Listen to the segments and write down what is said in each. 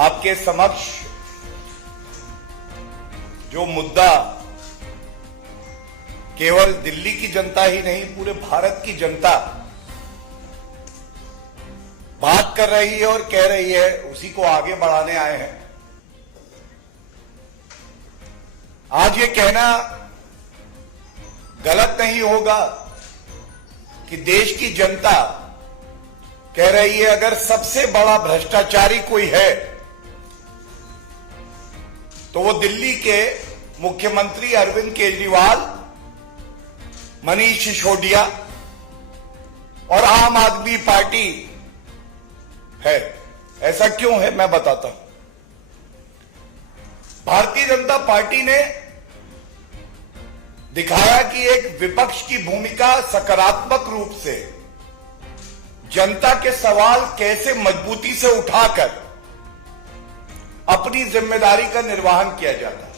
आपके समक्ष जो मुद्दा केवल दिल्ली की जनता ही नहीं पूरे भारत की जनता बात कर रही है और कह रही है, उसी को आगे बढ़ाने आए हैं। आज ये कहना गलत नहीं होगा कि देश की जनता कह रही है अगर सबसे बड़ा भ्रष्टाचारी कोई है तो वो दिल्ली के मुख्यमंत्री अरविंद केजरीवाल, मनीष सिसोदिया और आम आदमी पार्टी है। ऐसा क्यों है मैं बताता हूं। भारतीय जनता पार्टी ने दिखाया कि एक विपक्ष की भूमिका सकारात्मक रूप से जनता के सवाल कैसे मजबूती से उठाकर अपनी जिम्मेदारी का निर्वहन किया जाता है।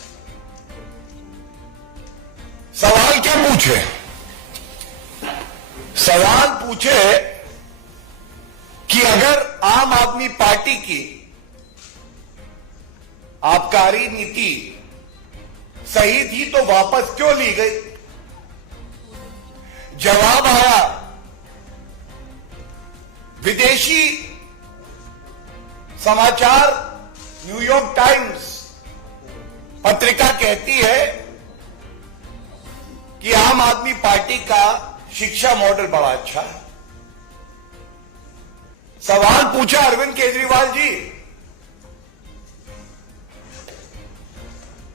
सवाल क्या पूछे? सवाल पूछे कि अगर आम आदमी पार्टी की आबकारी नीति सही थी तो वापस क्यों ली गई? जवाब आया, विदेशी समाचार न्यूयॉर्क टाइम्स पत्रिका कहती है कि आम आदमी पार्टी का शिक्षा मॉडल बड़ा अच्छा है। सवाल पूछा अरविंद केजरीवाल जी,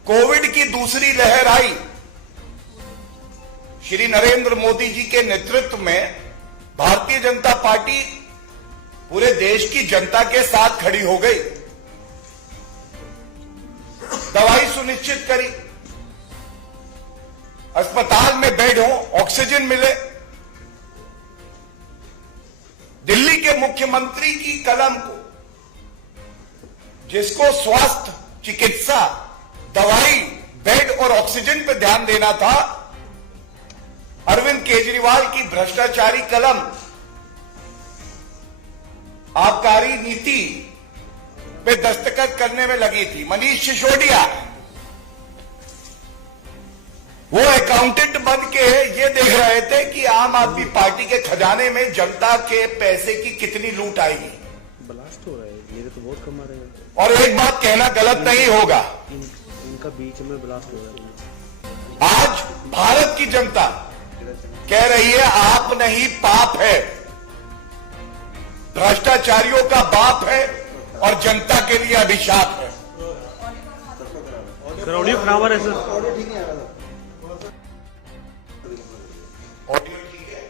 कोविड की दूसरी लहर आई, श्री नरेंद्र मोदी जी के नेतृत्व में भारतीय जनता पार्टी पूरे देश की जनता के साथ खड़ी हो गई, दवाई सुनिश्चित करी, अस्पताल में बेड हो, ऑक्सीजन मिले। दिल्ली के मुख्यमंत्री की कलम को, जिसको स्वास्थ्य, चिकित्सा, दवाई, बेड और ऑक्सीजन पर ध्यान देना था, अरविंद केजरीवाल की भ्रष्टाचारी कलम आबकारी नीति पे दस्तखत करने में लगी थी। मनीष सिसोदिया वो अकाउंटेंट बन के ये देख रहे थे कि आम आदमी पार्टी के खजाने में जनता के पैसे की कितनी लूट आएगी। ब्लास्ट हो रहा है, मेरे तो बहुत कम आ रहे हैं। और एक बात कहना गलत नहीं होगा, इनका बीच में ब्लास्ट हो रहा है। आज भारत की जनता कह रही है आप नहीं पाप है, भ्रष्टाचारियों का बाप है और जनता के लिए अभिशाप है। सर ऑडियो खराब है सर। ऑडियो ठीक है?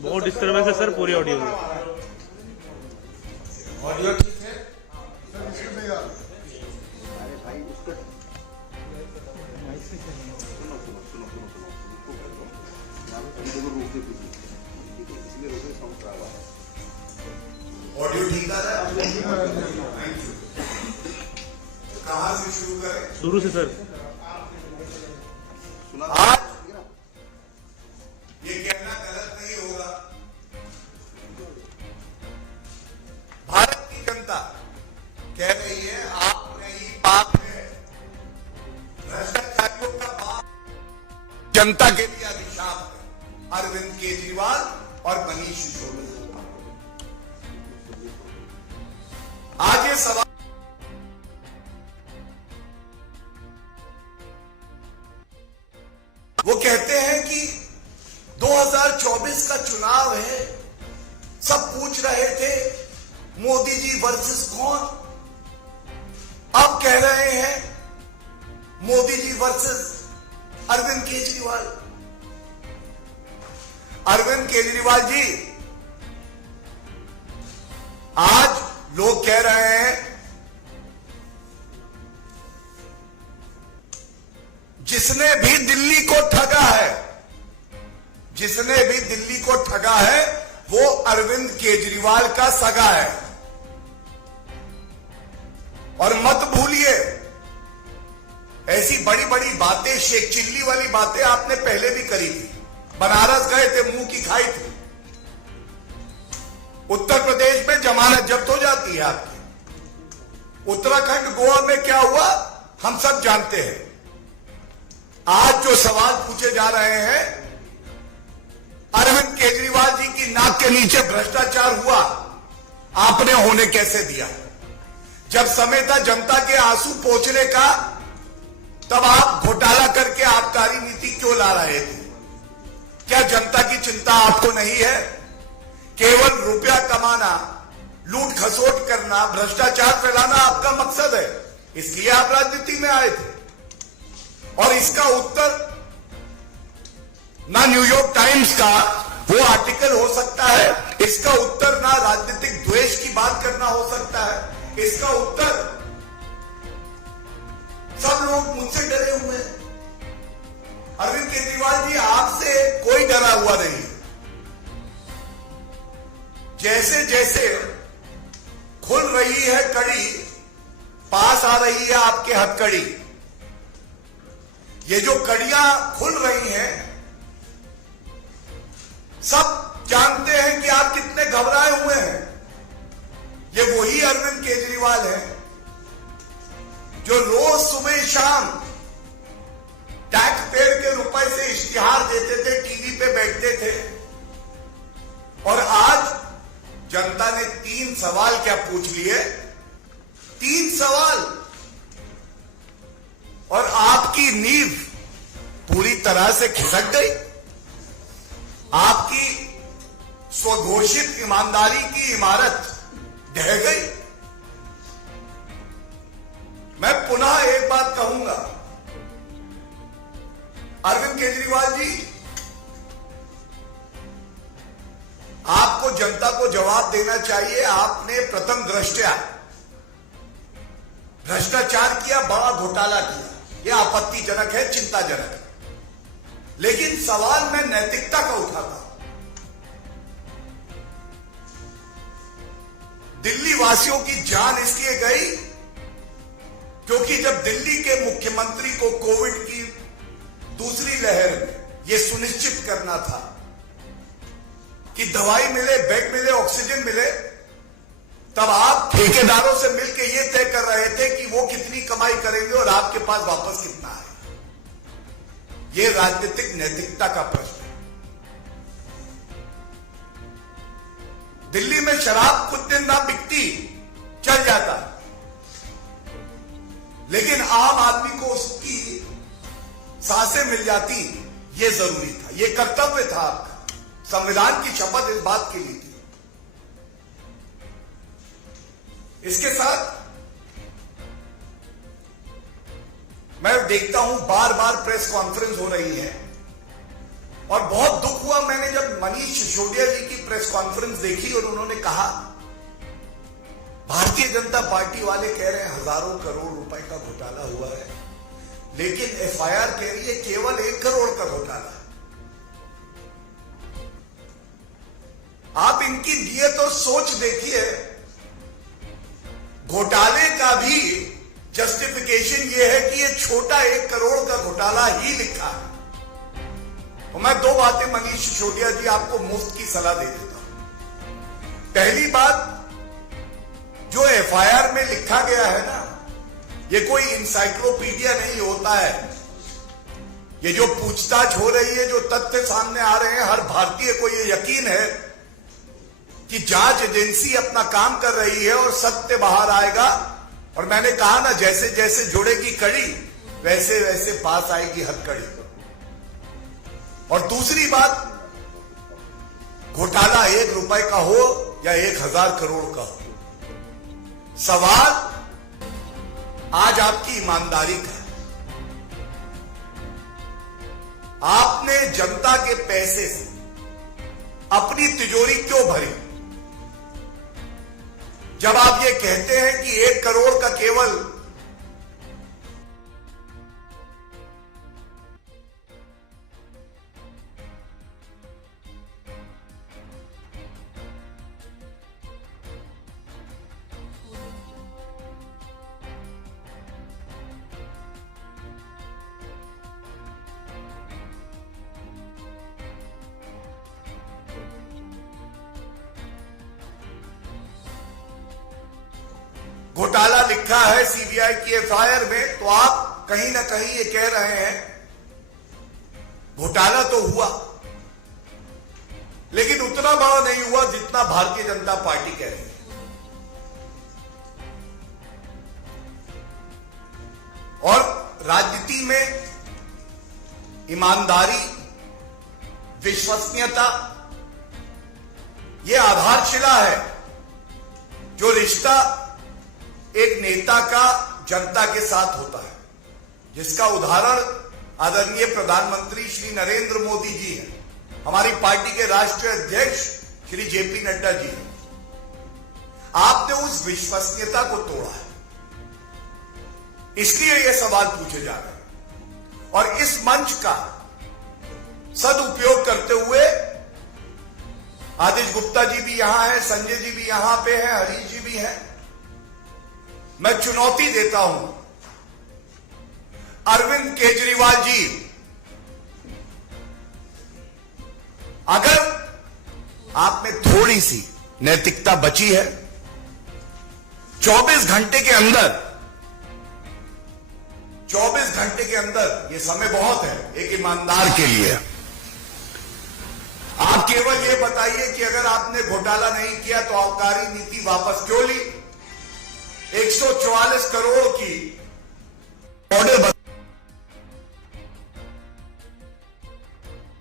बहुत डिस्टर्बेंस है सर पूरी ऑडियो में। ऑडियो ठीक है? ऑडियो ठीक आ रहा है? कहां से शुरू करें? शुरू से सर। आज ये कहना गलत नहीं होगा, भारत की जनता कह रही है आप नहीं पाप है, भ्रष्टाचारियों का बाप जनता के लिए अभिशाप है, अरविंद केजरीवाल और मनीष सिसोदिया। आज ये सवाल वो कहते हैं कि 2024 का चुनाव है, सब पूछ रहे थे मोदी जी वर्सेस कौन, अब कह रहे हैं मोदी जी वर्सेस अरविंद केजरीवाल। अरविंद केजरीवाल जी, आज लोग कह रहे हैं जिसने भी दिल्ली को ठगा है, जिसने भी दिल्ली को ठगा है वो अरविंद केजरीवाल का सगा है। और मत भूलिए, ऐसी बड़ी बड़ी बातें, शेख चिल्ली वाली बातें आपने पहले भी करी थी। बनारस गए थे, मुंह की खाई थी। उत्तर प्रदेश में जमानत जब्त हो जाती है आपकी। उत्तराखंड गोवा में क्या हुआ हम सब जानते हैं। आज जो सवाल पूछे जा रहे हैं, अरविंद केजरीवाल जी की नाक के नीचे भ्रष्टाचार हुआ, आपने होने कैसे दिया? जब समय था जनता के आंसू पोंछने का, तब आप घोटाला करके आबकारी नीति क्यों ला रहे थे? क्या जनता की चिंता आपको नहीं है? केवल रुपया कमाना, लूट खसोट करना, भ्रष्टाचार फैलाना आपका मकसद है, इसलिए आप राजनीति में आए थे। और इसका उत्तर ना न्यूयॉर्क टाइम्स का वो आर्टिकल हो सकता है, इसका उत्तर ना राजनीतिक द्वेष की बात करना हो सकता है, इसका उत्तर सब लोग मुझसे डरे हुए हैं। अरविंद केजरीवाल जी, आपसे कोई डरा हुआ नहीं है। जैसे जैसे खुल रही है कड़ी, पास आ रही है आपके हथकड़ी। ये जो कड़ियां खुल रही हैं, सब जानते हैं कि आप कितने घबराए हुए हैं। ये वही अरविंद केजरीवाल हैं जो रोज सुबह शाम टैक्स पेयर के रुपए से इश्तिहार देते थे, टीवी पे बैठते थे। और आज जनता ने 3 सवाल क्या पूछ लिए? 3 सवाल, और आपकी नींव पूरी तरह से खिसक गई। आपकी स्वघोषित ईमानदारी की इमारत ढह गई। मैं पुनः एक बात कहूंगा, अरविंद केजरीवाल जी, आपको जनता को जवाब देना चाहिए। आपने प्रथम दृष्टया भ्रष्टाचार किया, बड़ा घोटाला किया, यह आपत्तिजनक है, चिंताजनक है। लेकिन सवाल मैं नैतिकता का उठाता हूं। दिल्ली वासियों की जान इसलिए गई क्योंकि जब दिल्ली के मुख्यमंत्री को कोविड की दूसरी लहर में यह सुनिश्चित करना था कि दवाई मिले, बेड मिले, ऑक्सीजन मिले, तब आप ठेकेदारों से मिलकर यह तय कर रहे थे कि वो कितनी कमाई करेंगे और आपके पास वापस कितना है। यह राजनीतिक नैतिकता का प्रश्न है। दिल्ली में शराब कुछ दिन ना बिकती, चल जाता, लेकिन आम आदमी को उसकी सांसें मिल जाती, यह जरूरी था, यह कर्तव्य था आपका। संविधान की शपथ इस बात के लिए थी। इसके साथ मैं देखता हूं बार बार प्रेस कॉन्फ्रेंस हो रही है, और बहुत दुख हुआ मैंने जब मनीष सिसोदिया जी की प्रेस कॉन्फ्रेंस देखी और उन्होंने कहा, भारतीय जनता पार्टी वाले कह रहे हैं हजारों करोड़ रुपए का घोटाला हुआ है, लेकिन एफआईआर कह रही है केवल 1 करोड़ का घोटाला है। आप इनकी नियत और सोच देखिए। घोटाले का भी जस्टिफिकेशन यह है कि यह छोटा 1 करोड़ का घोटाला ही लिखा है। तो मैं 2 बातें मनीष सिसोदिया जी आपको मुफ्त की सलाह दे देता हूं। पहली बात, जो एफआईआर में लिखा गया है ना, यह कोई इंसाइक्लोपीडिया नहीं होता है। ये जो पूछताछ हो रही है, जो तथ्य सामने आ रहे हैं, हर भारतीय को यह यकीन है कि जांच एजेंसी अपना काम कर रही है और सत्य बाहर आएगा। और मैंने कहा ना, जैसे जैसे जुड़ेगी कड़ी, वैसे वैसे पास आएगी हथकड़ी। और दूसरी बात, घोटाला 1 रुपए का हो या 1000 करोड़ का हो, सवाल आज आपकी ईमानदारी का है। आपने जनता के पैसे से अपनी तिजोरी क्यों भरी? जब आप ये कहते हैं कि 1 करोड़ का केवल घोटाला लिखा है सीबीआई की एफआईआर में, तो आप कहीं ना कहीं ये कह रहे हैं घोटाला तो हुआ, लेकिन उतना बड़ा नहीं हुआ जितना भारतीय जनता पार्टी कह रही है। और राजनीति में ईमानदारी, विश्वसनीयता, यह आधारशिला है जो रिश्ता एक नेता का जनता के साथ होता है, जिसका उदाहरण आदरणीय प्रधानमंत्री श्री नरेंद्र मोदी जी हैं, हमारी पार्टी के राष्ट्रीय अध्यक्ष श्री जेपी नड्डा जी हैं। आपने उस विश्वसनीयता को तोड़ा है, इसलिए ये सवाल पूछे जा रहे हैं। और इस मंच का सदुपयोग करते हुए आदित्य गुप्ता जी भी यहां हैं, संजय जी भी यहां पे हैं, हरीश जी भी हैं, मैं चुनौती देता हूं अरविंद केजरीवाल जी, अगर आप में थोड़ी सी नैतिकता बची है, 24 घंटे के अंदर, ये समय बहुत है एक ईमानदार के लिए, आप केवल ये बताइए कि अगर आपने घोटाला नहीं किया तो आबकारी नीति वापस क्यों ली? 144 करोड़ की ऑर्डर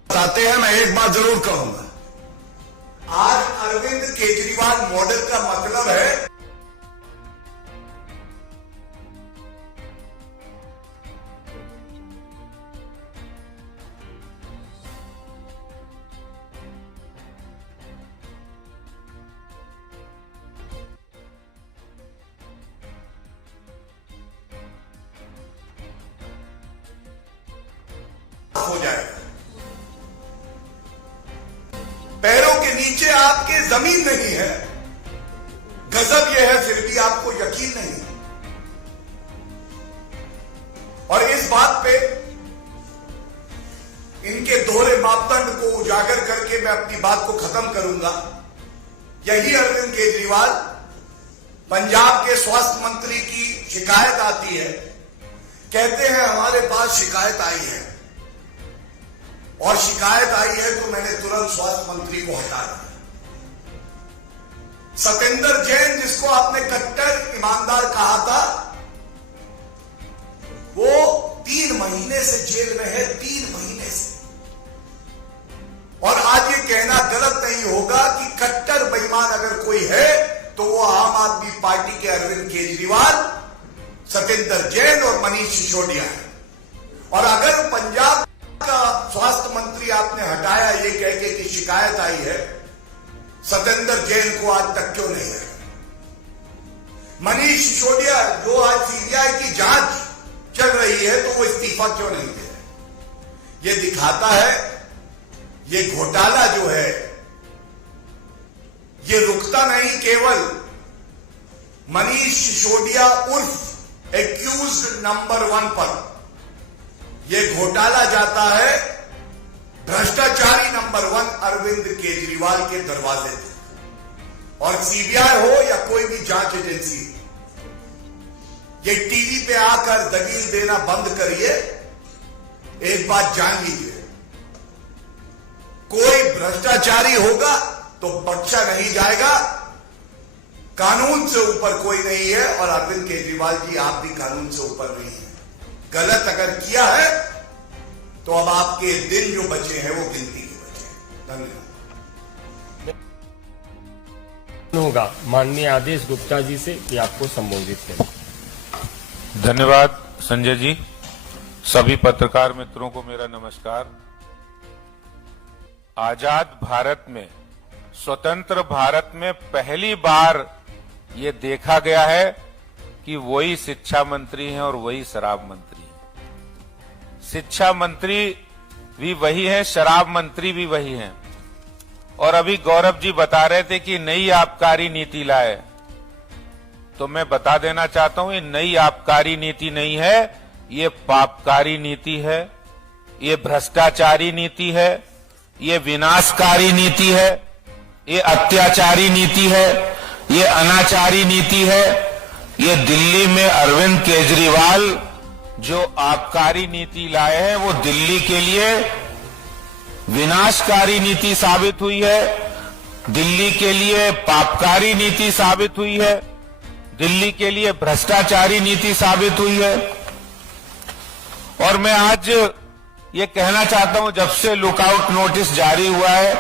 बताते हैं। मैं एक बात जरूर कहूंगा, आज अरविंद केजरीवाल मॉडल का मतलब है हो जाएगा। पैरों के नीचे आपके जमीन नहीं है। गजब यह है फिर भी आपको यकीन नहीं है। और इस बात पे इनके दोहरे मापदंड को उजागर करके मैं अपनी बात को खत्म करूंगा। यही अरविंद केजरीवाल, पंजाब के स्वास्थ्य मंत्री की शिकायत आती है, कहते हैं हमारे पास शिकायत आई है, और शिकायत आई है तो मैंने तुरंत स्वास्थ्य मंत्री को हटा दिया। सत्येंद्र जैन, जिसको आपने कट्टर ईमानदार कहा था, वो 3 महीने से जेल में है, 3 महीने से। और आज ये कहना गलत नहीं होगा कि कट्टर बेईमान अगर कोई है तो वो आम आदमी पार्टी के अरविंद केजरीवाल, सत्येंद्र जैन और मनीष सिसोदिया है। और अगर पंजाब का स्वास्थ्य मंत्री आपने हटाया ये कह के कि शिकायत आई है, सत्येंद्र जैन को आज तक क्यों नहीं है? मनीष सिसोदिया, जो आज सीबीआई की जांच चल रही है, तो वो इस्तीफा क्यों नहीं दे रहे? ये दिखाता है ये घोटाला जो है ये रुकता नहीं केवल मनीष सिसोदिया उर्फ एक्यूज्ड नंबर 1 पर, यह घोटाला जाता है भ्रष्टाचारी नंबर 1 अरविंद केजरीवाल के दरवाजे तक। और सीबीआई हो या कोई भी जांच एजेंसी, ये टीवी पे आकर दलील देना बंद करिए। एक बात जान लीजिए, कोई भ्रष्टाचारी होगा तो बख्शा नहीं जाएगा। कानून से ऊपर कोई नहीं है, और अरविंद केजरीवाल जी आप भी कानून से ऊपर नहीं है। गलत अगर किया है तो अब आपके दिन जो बचे हैं वो गिनती के बचे हैं। धन्यवाद। होगा माननीय आदेश गुप्ता जी से कि आपको संबोधित करें। धन्यवाद संजय जी। सभी पत्रकार मित्रों को मेरा नमस्कार। आजाद भारत में, स्वतंत्र भारत में पहली बार ये देखा गया है कि वही शिक्षा मंत्री हैं और वही शराब मंत्री हैं। शिक्षा मंत्री भी वही हैं, शराब मंत्री भी वही हैं। और अभी गौरव जी बता रहे थे कि नई आबकारी नीति लाए, तो मैं बता देना चाहता हूं ये नई आबकारी नीति नहीं है, ये पापकारी नीति है, ये भ्रष्टाचारी नीति है, ये विनाशकारी नीति है, ये अत्याचारी नीति है, ये अनाचारी नीति है, ये दिल्ली में अरविंद केजरीवाल जो आबकारी नीति लाए हैं वो दिल्ली के लिए विनाशकारी नीति साबित हुई है, दिल्ली के लिए पापकारी नीति साबित हुई है, दिल्ली के लिए भ्रष्टाचारी नीति साबित हुई है। और मैं आज ये कहना चाहता हूं, जब से लुकआउट नोटिस जारी हुआ है,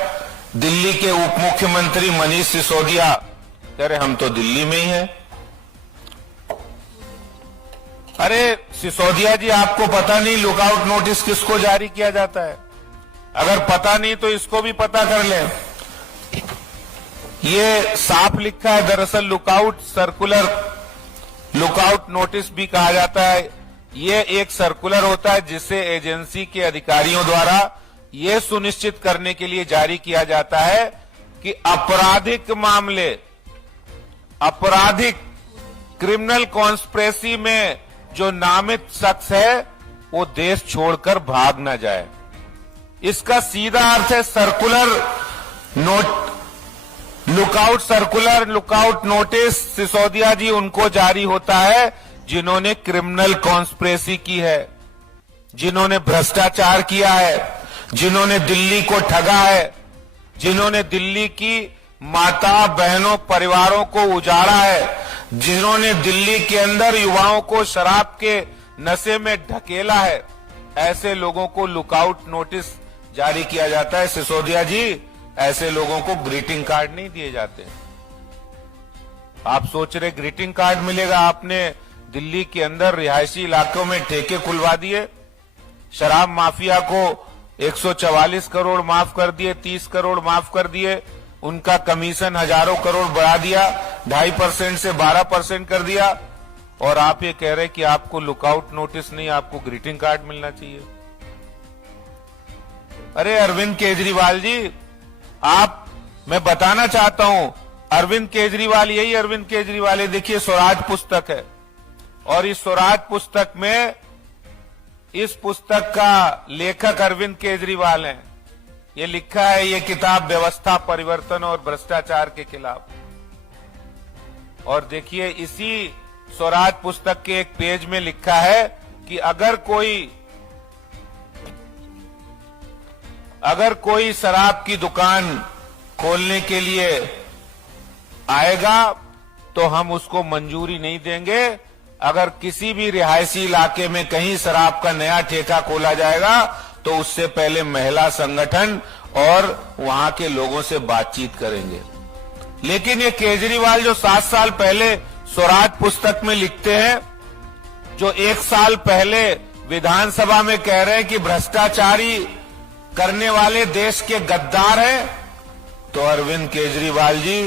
दिल्ली के उप मुख्यमंत्री मनीष सिसोदिया कह रहे हम तो दिल्ली में ही हैं। अरे सिसोदिया जी, आपको पता नहीं लुकआउट नोटिस किसको जारी किया जाता है? अगर पता नहीं तो इसको भी पता कर लें। ये साफ लिखा है, दरअसल लुकआउट सर्कुलर, लुकआउट नोटिस भी कहा जाता है। ये एक सर्कुलर होता है जिसे एजेंसी के अधिकारियों द्वारा ये सुनिश्चित करने के लिए जारी किया जाता है कि आपराधिक मामले, आपराधिक क्रिमिनल कॉन्स्पिरेसी में जो नामित शख्स है वो देश छोड़कर भाग न जाए। इसका सीधा अर्थ है circular note, lookout circular, lookout notice Sisodia ji उनको जारी होता है जिन्होंने क्रिमिनल कॉन्स्पिरेसी की है, जिन्होंने भ्रष्टाचार किया है, जिन्होंने दिल्ली को ठगा है, जिन्होंने दिल्ली की माता बहनों परिवारों को उजाड़ा है, जिन्होंने दिल्ली के अंदर युवाओं को शराब के नशे में ढकेला है। ऐसे लोगों को लुकआउट नोटिस जारी किया जाता है। सिसोदिया जी, ऐसे लोगों को ग्रीटिंग कार्ड नहीं दिए जाते। आप सोच रहे ग्रीटिंग कार्ड मिलेगा? आपने दिल्ली के अंदर रिहायशी इलाकों में ठेके खुलवा दिए, शराब माफिया को 144 करोड़ माफ कर दिए, 30 करोड़ माफ कर दिए, उनका कमीशन हजारों करोड़ बढ़ा दिया, 2.5% से 12% कर दिया, और आप ये कह रहे कि आपको लुकआउट नोटिस नहीं, आपको ग्रीटिंग कार्ड मिलना चाहिए। अरे अरविंद केजरीवाल जी, मैं बताना चाहता हूं, अरविंद केजरीवाल, यही अरविंद केजरीवाल है। देखिए, स्वराज पुस्तक है, और इस स्वराज पुस्तक में, इस पुस्तक का लेखक अरविंद केजरीवाल हैं। ये लिखा है, ये किताब व्यवस्था परिवर्तन और भ्रष्टाचार के खिलाफ। और देखिए, इसी स्वराज पुस्तक के एक पेज में लिखा है कि अगर कोई शराब की दुकान खोलने के लिए आएगा तो हम उसको मंजूरी नहीं देंगे। अगर किसी भी रिहायशी इलाके में कहीं शराब का नया ठेका खोला जाएगा तो उससे पहले महिला संगठन और वहां के लोगों से बातचीत करेंगे। लेकिन ये केजरीवाल जो 7 साल पहले स्वराज पुस्तक में लिखते हैं, जो 1 साल पहले विधानसभा में कह रहे हैं कि भ्रष्टाचारी करने वाले देश के गद्दार हैं, तो अरविंद केजरीवाल जी,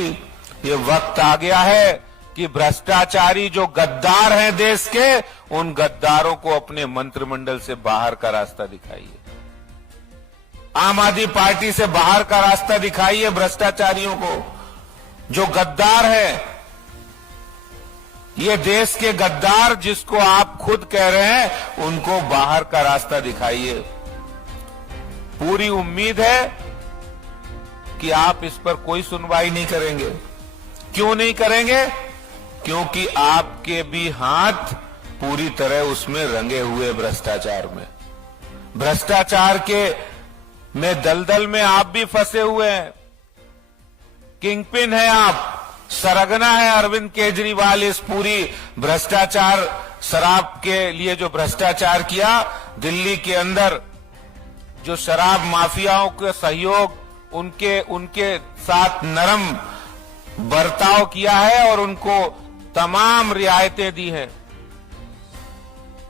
ये वक्त आ गया है कि भ्रष्टाचारी जो गद्दार हैं देश के, उन गद्दारों को अपने मंत्रिमंडल से बाहर का रास्ता दिखाइए। आम आदमी पार्टी से बाहर का रास्ता दिखाइए भ्रष्टाचारियों को। जो गद्दार है, ये देश के गद्दार जिसको आप खुद कह रहे हैं, उनको बाहर का रास्ता दिखाइए। पूरी उम्मीद है कि आप इस पर कोई सुनवाई नहीं करेंगे। क्यों नहीं करेंगे? क्योंकि आपके भी हाथ पूरी तरह उसमें रंगे हुए भ्रष्टाचार में, भ्रष्टाचार के में दलदल में आप भी फंसे हुए हैं। किंगपिन है आप, सरगना है अरविंद केजरीवाल इस पूरी भ्रष्टाचार, शराब के लिए जो भ्रष्टाचार किया दिल्ली के अंदर, जो शराब माफियाओं के सहयोग, उनके साथ नरम बर्ताव किया है और उनको तमाम रियायतें दी हैं।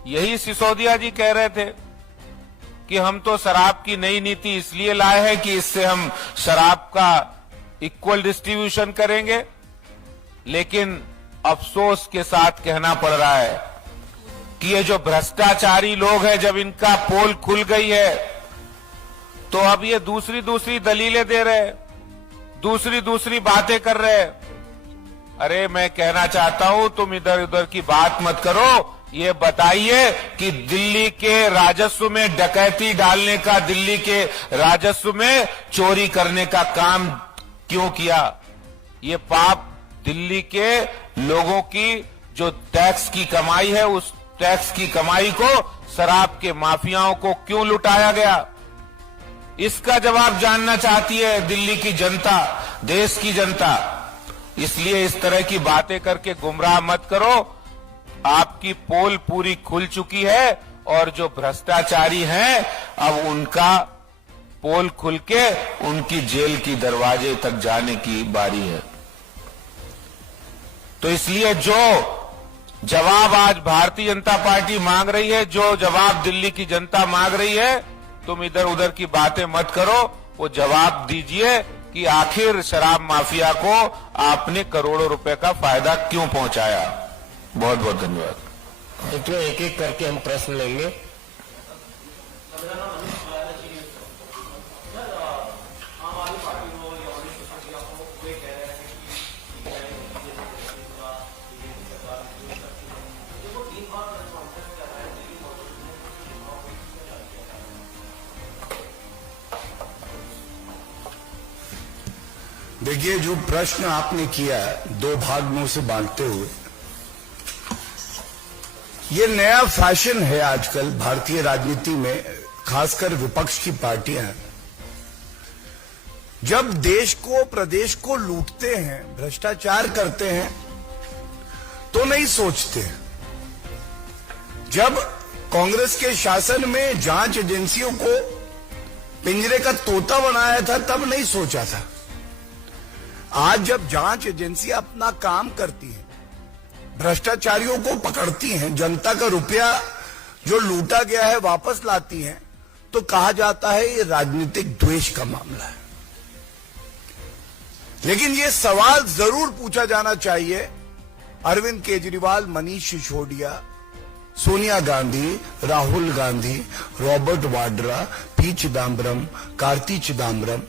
यही सिसोदिया जी कह रहे थे कि हम तो शराब की नई नीति इसलिए लाए हैं कि इससे हम शराब का इक्वल डिस्ट्रीब्यूशन करेंगे। लेकिन अफसोस के साथ कहना पड़ रहा है कि ये जो भ्रष्टाचारी लोग हैं, जब इनका पोल खुल गई है तो अब ये दूसरी दलीलें दे रहे हैं, दूसरी बातें कर रहे हैं। अरे मैं कहना चाहता हूं, तुम इधर उधर की बात मत करो, ये बताइए कि दिल्ली के राजस्व में डकैती डालने का, दिल्ली के राजस्व में चोरी करने का काम क्यों किया? ये पाप दिल्ली के लोगों की जो टैक्स की कमाई है उस टैक्स की कमाई को शराब के माफियाओं को क्यों लुटाया गया, इसका जवाब जानना चाहती है दिल्ली की जनता, देश की जनता। इसलिए इस तरह की बातें करके गुमराह मत करो। आपकी पोल पूरी खुल चुकी है और जो भ्रष्टाचारी हैं अब उनका पोल खुल के उनकी जेल की दरवाजे तक जाने की बारी है। तो इसलिए जो जवाब आज भारतीय जनता पार्टी मांग रही है, जो जवाब दिल्ली की जनता मांग रही है, तुम इधर उधर की बातें मत करो, वो जवाब दीजिए कि आखिर शराब माफिया को आपने करोड़ों रुपए का फायदा क्यों पहुंचाया। बहुत बहुत धन्यवाद। देखिए एक एक करके हम प्रश्न लेंगे। देखिए, जो प्रश्न आपने किया दो भाग में उसे बांटते हुए, ये नया फैशन है आजकल भारतीय राजनीति में, खासकर विपक्ष की पार्टियां जब देश को प्रदेश को लूटते हैं, भ्रष्टाचार करते हैं तो नहीं सोचते। जब कांग्रेस के शासन में जांच एजेंसियों को पिंजरे का तोता बनाया था तब नहीं सोचा था। आज जब जांच एजेंसियां अपना काम करती हैं, भ्रष्टाचारियों को पकड़ती हैं, जनता का रुपया जो लूटा गया है वापस लाती हैं, तो कहा जाता है ये राजनीतिक द्वेष का मामला है। लेकिन ये सवाल जरूर पूछा जाना चाहिए अरविंद केजरीवाल, मनीष सिसोदिया, सोनिया गांधी, राहुल गांधी, रॉबर्ट वाड्रा, पी चिदम्बरम, कार्ति चिदम्बरम,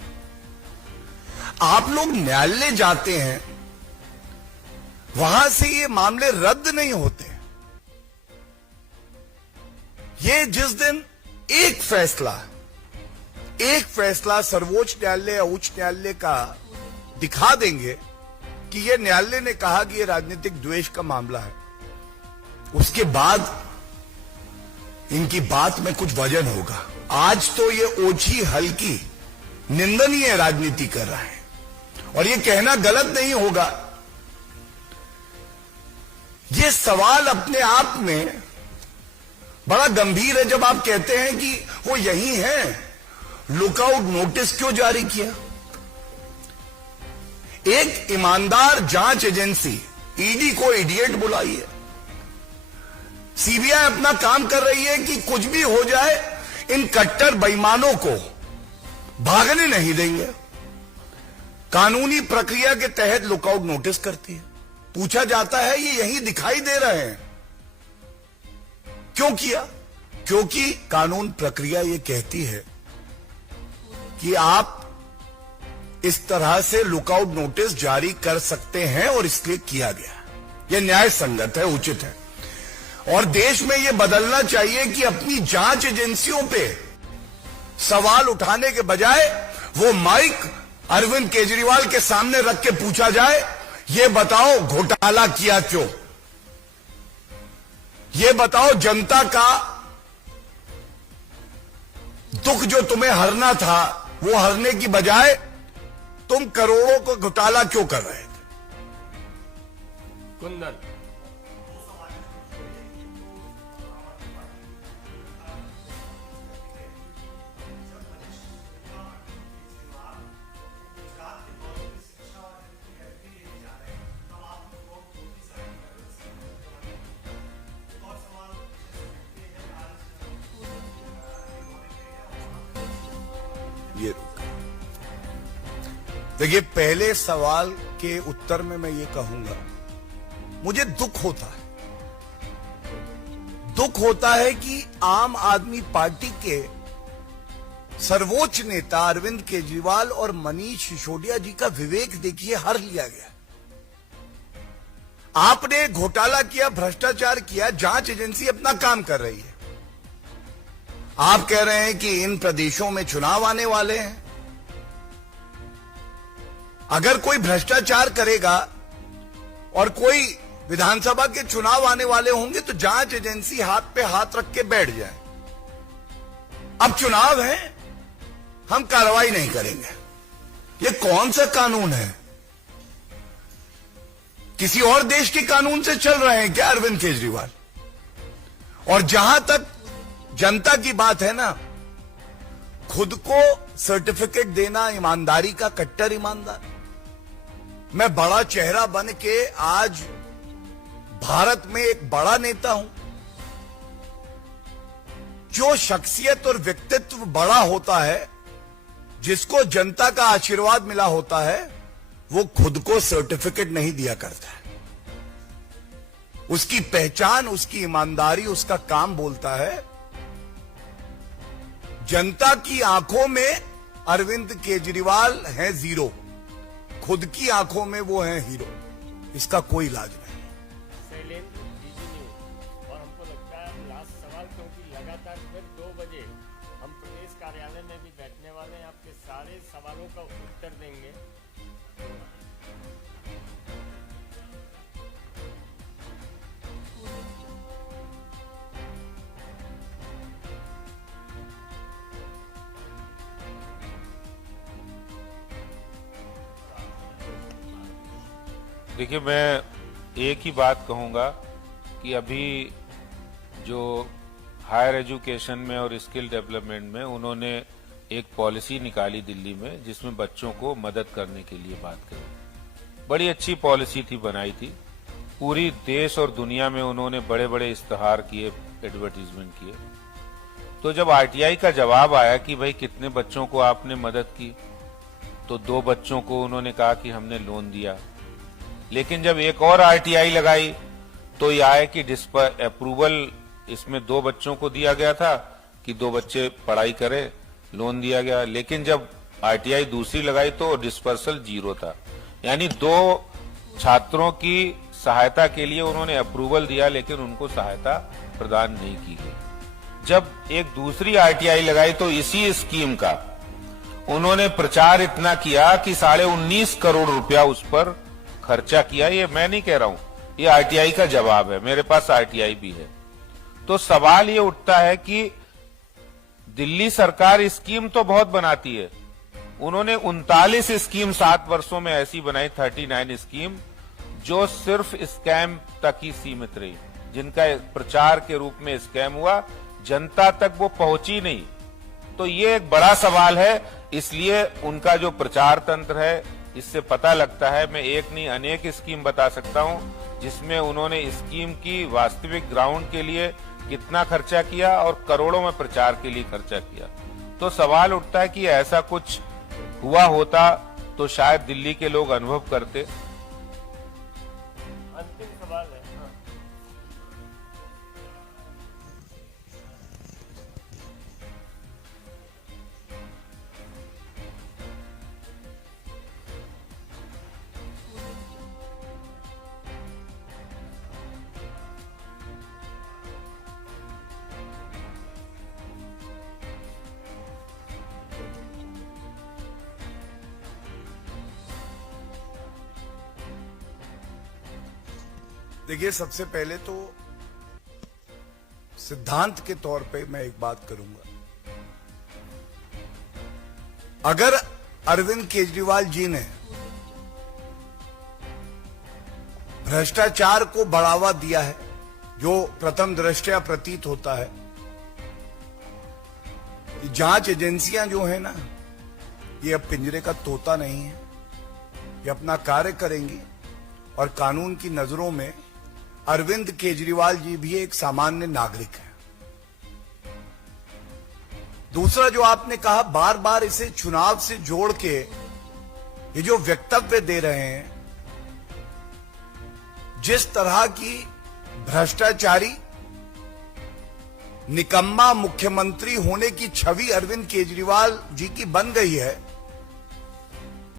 आप लोग न्यायालय जाते हैं, वहां से ये मामले रद्द नहीं होते। ये जिस दिन एक फैसला सर्वोच्च न्यायालय या उच्च न्यायालय का दिखा देंगे कि ये न्यायालय ने कहा कि ये राजनीतिक द्वेष का मामला है, उसके बाद इनकी बात में कुछ वजन होगा। आज तो ये ओछी हल्की निंदनीय राजनीति कर रहे हैं और ये कहना गलत नहीं होगा। ये सवाल अपने आप में बड़ा गंभीर है जब आप कहते हैं कि वो यही है, लुकआउट नोटिस क्यों जारी किया। एक ईमानदार जांच एजेंसी ईडी को इडियट बुलाई है, सीबीआई अपना काम कर रही है कि कुछ भी हो जाए इन कट्टर बेईमानों को भागने नहीं देंगे, कानूनी प्रक्रिया के तहत लुकआउट नोटिस करती है। पूछा जाता है ये यही दिखाई दे रहे हैं, क्यों किया? क्योंकि कानून प्रक्रिया ये कहती है कि आप इस तरह से लुकआउट नोटिस जारी कर सकते हैं और इसलिए किया गया। यह न्याय संगत है, उचित है। और देश में यह बदलना चाहिए कि अपनी जांच एजेंसियों पे सवाल उठाने के बजाय वो माइक अरविंद केजरीवाल के सामने रख के पूछा जाए, ये बताओ घोटाला किया क्यों? ये बताओ जनता का दुख जो तुम्हें हरना था वो हरने की बजाय तुम करोड़ों का घोटाला क्यों कर रहे थे? कुंदन। ये देखिए, पहले सवाल के उत्तर में मैं ये कहूंगा, मुझे दुख होता है कि आम आदमी पार्टी के सर्वोच्च नेता अरविंद केजरीवाल और मनीष सिसोदिया जी का विवेक देखिए हर लिया गया। आपने घोटाला किया, भ्रष्टाचार किया, जांच एजेंसी अपना काम कर रही है। आप कह रहे हैं कि इन प्रदेशों में चुनाव आने वाले हैं, अगर कोई भ्रष्टाचार करेगा और कोई विधानसभा के चुनाव आने वाले होंगे तो जांच एजेंसी हाथ पे हाथ रख के बैठ जाए। अब चुनाव है, हम कार्रवाई नहीं करेंगे। ये कौन सा कानून है? किसी और देश के कानून से चल रहे हैं क्या अरविंद केजरीवाल? और जहां तक जनता की बात है ना, खुद को सर्टिफिकेट देना ईमानदारी का कट्टर ईमानदार। मैं बड़ा चेहरा बन के आज भारत में एक बड़ा नेता हूं। जो शख्सियत और व्यक्तित्व बड़ा होता है, जिसको जनता का आशीर्वाद मिला होता है, वो खुद को सर्टिफिकेट नहीं दिया करता है। उसकी पहचान, उसकी ईमानदारी, उसका काम बोलता है। जनता की आंखों में अरविंद केजरीवाल है जीरो, खुद की आंखों में वो है हीरो। इसका कोई इलाज नहीं। Shailendra DG news. और हमको लगता है लास्ट सवाल, क्योंकि लगातार फिर 2 बजे हम प्रदेश कार्यालय में भी बैठने वाले हैं, आपके सारे सवालों का उत्तर देंगे। देखिए, मैं एक ही बात कहूंगा कि अभी जो हायर एजुकेशन में और स्किल डेवलपमेंट में उन्होंने एक पॉलिसी निकाली दिल्ली में, जिसमें बच्चों को मदद करने के लिए बात करी। बड़ी अच्छी पॉलिसी थी, बनाई थी। पूरी देश और दुनिया में उन्होंने बड़े बड़े इश्तहार किए, एडवर्टीजमेंट किए। तो जब आरटीआई का जवाब आया कि भाई कितने बच्चों को आपने मदद की, तो 2 बच्चों को उन्होंने कहा कि हमने लोन दिया। लेकिन जब एक और आरटीआई लगाई तो यह आया कि अप्रूवल इसमें 2 बच्चों को दिया गया था कि 2 बच्चे पढ़ाई करें, लोन दिया गया। लेकिन जब आरटीआई दूसरी लगाई तो डिस्पर्सल 0 था। यानी 2 छात्रों की सहायता के लिए उन्होंने अप्रूवल दिया, लेकिन उनको सहायता प्रदान नहीं की गई। जब एक दूसरी आरटीआई लगाई तो इसी स्कीम का उन्होंने प्रचार इतना किया कि 19.5 करोड़ रुपया उस पर खर्चा किया। ये मैं नहीं कह रहा हूं, ये आरटीआई का जवाब है, मेरे पास आरटीआई भी है। तो सवाल ये उठता है कि दिल्ली सरकार स्कीम तो बहुत बनाती है। उन्होंने 39 स्कीम 7 वर्षों में ऐसी बनाई, 39 स्कीम, जो सिर्फ स्कैम तक ही सीमित रही, जिनका प्रचार के रूप में स्कैम हुआ, जनता तक वो पहुंची नहीं। तो ये एक बड़ा सवाल है। इसलिए उनका जो प्रचार तंत्र है, इससे पता लगता है, मैं एक नहीं अनेक स्कीम बता सकता हूं जिसमें उन्होंने स्कीम की वास्तविक ग्राउंड के लिए कितना खर्चा किया और करोड़ों में प्रचार के लिए खर्चा किया। तो सवाल उठता है कि ऐसा कुछ हुआ होता तो शायद दिल्ली के लोग अनुभव करते। अंतिम सवाल है। देखिए, सबसे पहले तो सिद्धांत के तौर पे मैं एक बात करूंगा। अगर अरविंद केजरीवाल जी ने भ्रष्टाचार को बढ़ावा दिया है, जो प्रथम दृष्टया प्रतीत होता है, जांच एजेंसियां जो है ना, ये अब पिंजरे का तोता नहीं है। ये अपना कार्य करेंगी और कानून की नजरों में अरविंद केजरीवाल जी भी एक सामान्य नागरिक है। दूसरा, जो आपने कहा, बार बार इसे चुनाव से जोड़ के ये जो वक्तव्य दे रहे हैं, जिस तरह की भ्रष्टाचारी निकम्मा मुख्यमंत्री होने की छवि अरविंद केजरीवाल जी की बन गई है,